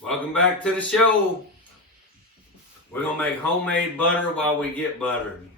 Welcome back to the show. We're going to make homemade butter while we get buttered.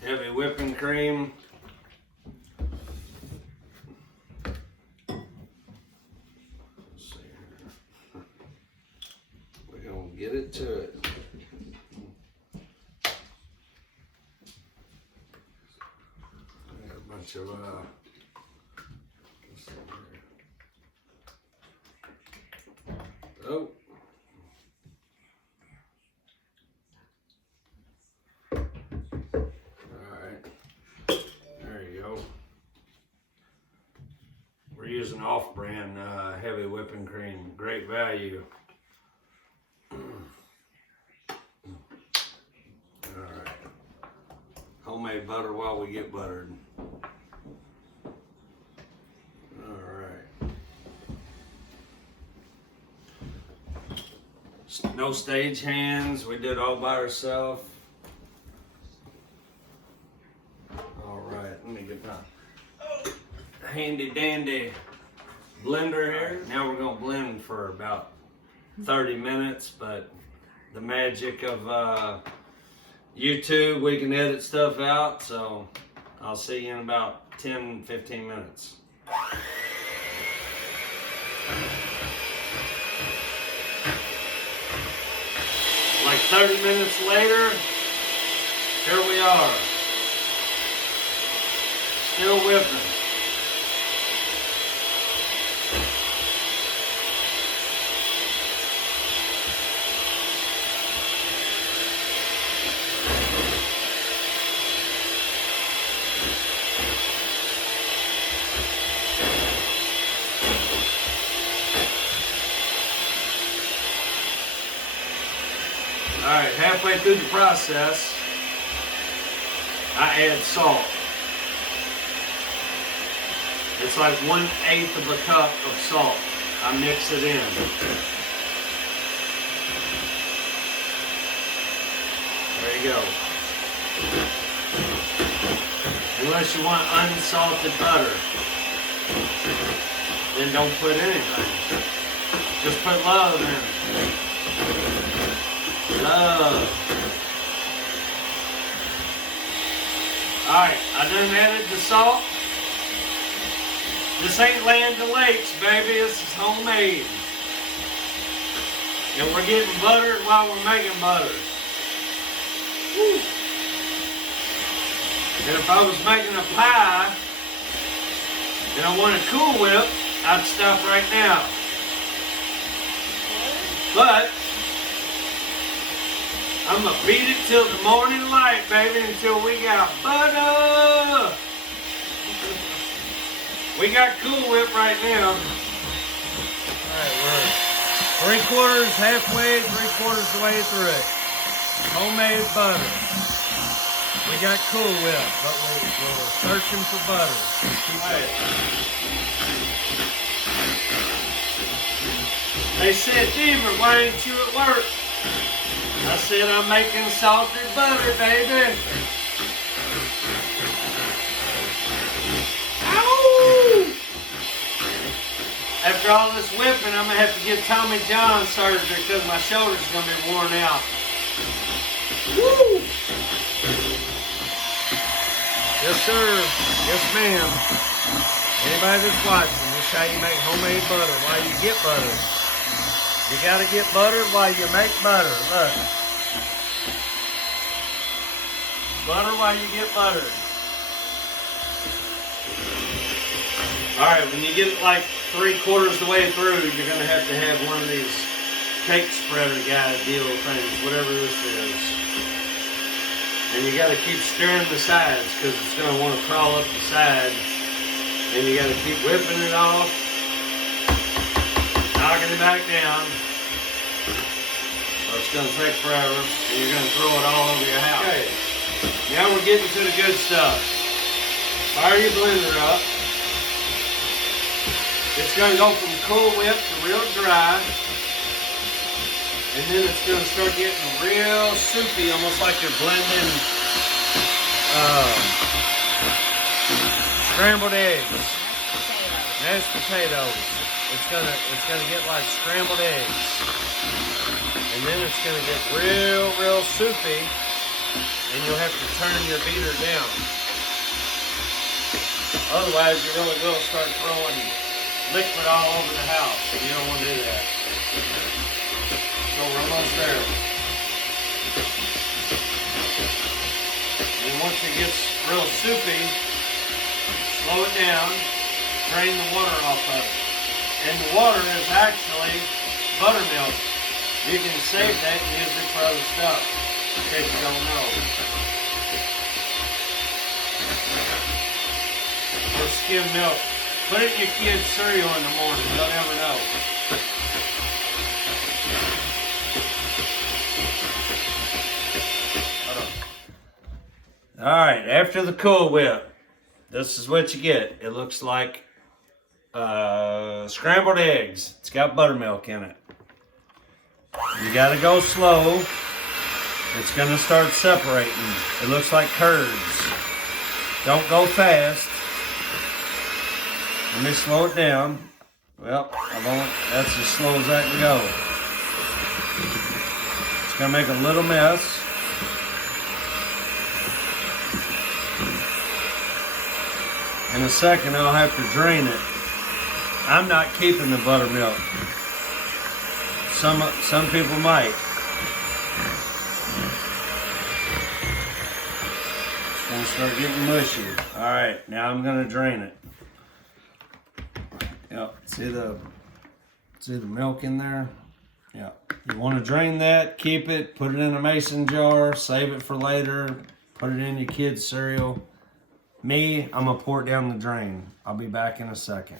Heavy whipping cream. Let's see here. We're going to get it to it. I got a bunch of oh. Alright. There you go. We're using off-brand heavy whipping cream. Great value. Alright. Homemade butter while we get buttered. No stage hands, we did all by ourselves. Alright, let me get my handy dandy blender here. Now we're going to blend for about 30 minutes, but the magic of YouTube, we can edit stuff out, so I'll see you in about 10-15 minutes. Like 30 minutes later, here we are, still whipping. Alright, halfway through the process, I add salt. It's like 1/8 of a cup of salt. I mix it in. There you go. Unless you want unsalted butter, then don't put anything. Just put love in it. Love. Alright, I done added the salt. This ain't Land O'Lakes, baby. This is homemade. And we're getting buttered while we're making butter. Woo. And if I was making a pie and I want a Cool Whip, I'd stop right now. But I'm going to beat it till the morning light, baby, until we got butter. We got Cool Whip right now. Alright, we're 3/4 halfway, 3/4 the way through it. Homemade butter. We got Cool Whip, but we're searching for butter. Right. They said, Deaver, why ain't you at work? I said, I'm making salted butter, baby. Ow! After all this whipping, I'm going to have to get Tommy John surgery because my shoulder's going to be worn out. Woo! Yes, sir. Yes, ma'am. Anybody that's watching, this is how you make homemade butter, why you get butter. You gotta get butter while you make butter. Look. Butter while you get butter. Alright, when you get it like 3/4 the way through, you're gonna have one of these cake spreader guy deal things, whatever this is. And you gotta keep stirring the sides because it's gonna want to crawl up the side. And you gotta keep whipping it off. Knocking it back down, or it's going to take forever, and you're going to throw it all over your house. Okay, now we're getting to the good stuff. Fire your blender up. It's going to go from Cool Whip to real dry, and then it's going to start getting real soupy, almost like you're blending scrambled eggs. mashed potatoes. It's gonna get like scrambled eggs. And then it's gonna get real soupy, and you'll have to turn your beater down. Otherwise, you really will start throwing liquid all over the house. You don't want to do that. So we're almost there. And once it gets real soupy, slow it down, drain the water off of it. And the water is actually buttermilk. You can save that and use it for other stuff, in case you don't know. Or skim milk. Put it in your kids' cereal in the morning. They'll never know. All right, after the Cool Whip, this is what you get. It looks like scrambled eggs. It's got buttermilk in it. You gotta go slow. It's gonna start separating. It looks like curds. Don't go fast. Let me slow it down. Well, that's as slow as I can go. It's gonna make a little mess. In a second, I'll have to drain it. I'm not keeping the buttermilk. Some people might. It's gonna start getting mushy. All right, now I'm gonna drain it. Yep, see the milk in there? Yeah. You want to drain that, keep it, put it in a mason jar, save it for later, put it in your kids' cereal. Me, I'm gonna pour it down the drain. I'll be back in a second.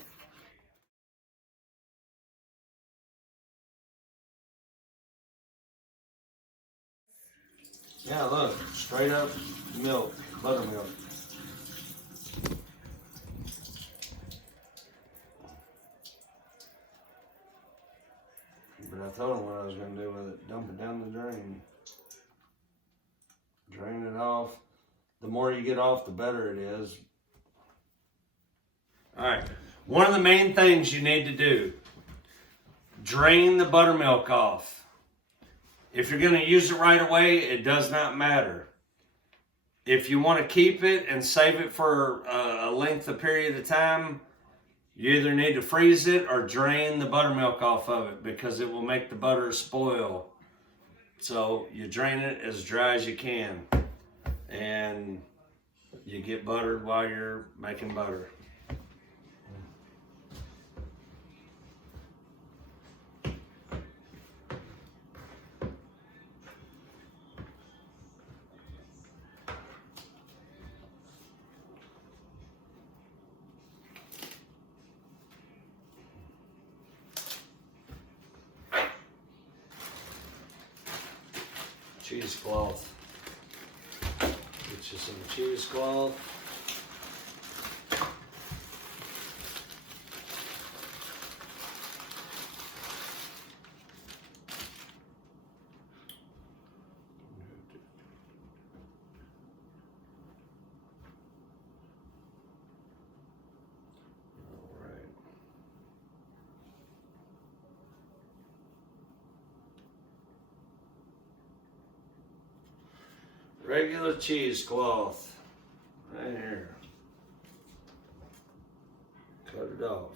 Yeah, look, straight up milk, buttermilk. But I told him what I was going to do with it. Dump it down the drain. Drain it off. The more you get off, the better it is. Alright, one of the main things you need to do, drain the buttermilk off. If you're going to use it right away, it does not matter. If you want to keep it and save it for a length of period of time, you either need to freeze it or drain the buttermilk off of it because it will make the butter spoil. So you drain it as dry as you can and you get buttered while you're making butter. Cheesecloth. Get you some cheesecloth. Regular cheesecloth, right here. Cut it off.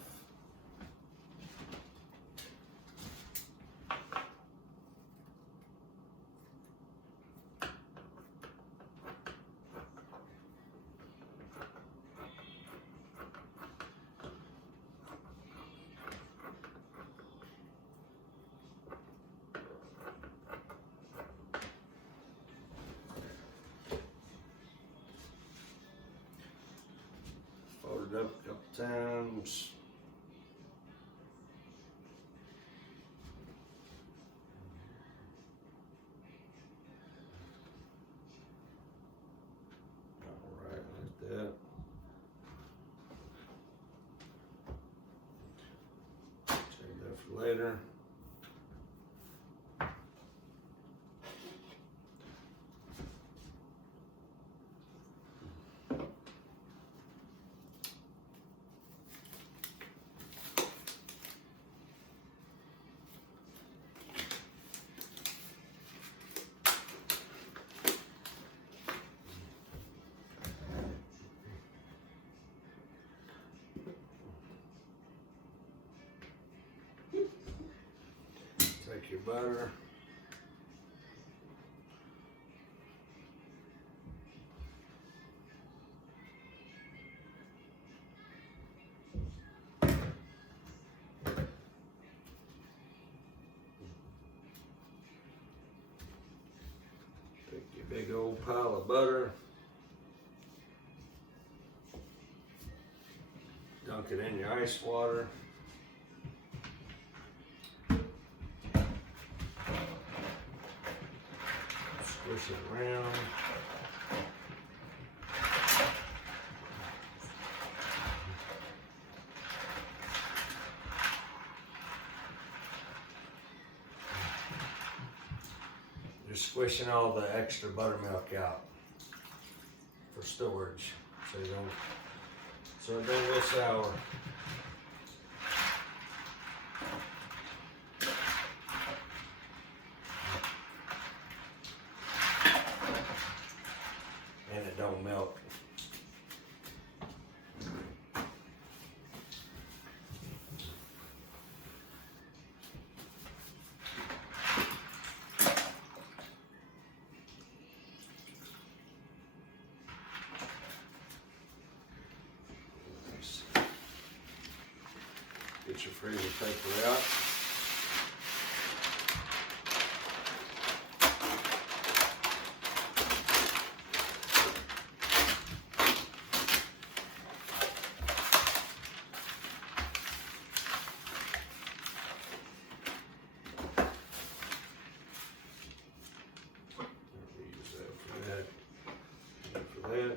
Fold it up a couple times. All right, like that. Save that for later. your butter. Take your big old pile of butter. Dunk it in your ice water. Squish it around. You're squishing all the extra buttermilk out for storage, so it don't go sour. And it don't melt. Get your freezer paper out. Use that for that. And for that.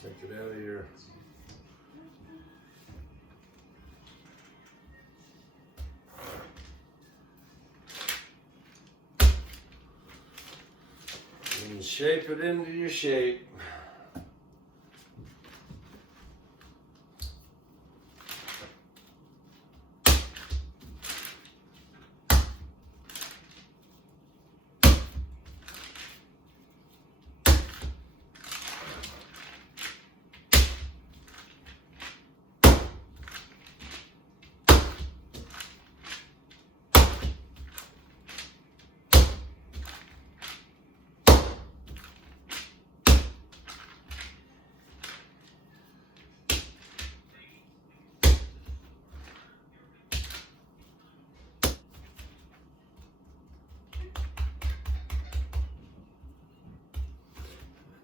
Take it out of here. And shape it into your shape.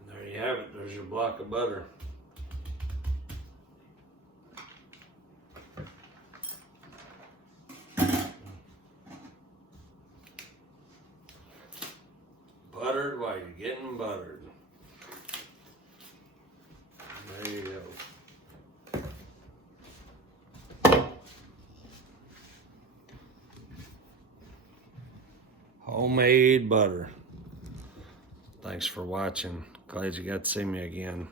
There you have it. There's your block of butter. Buttered while you're getting buttered. There you go. Homemade butter. Thanks for watching. Glad you got to see me again.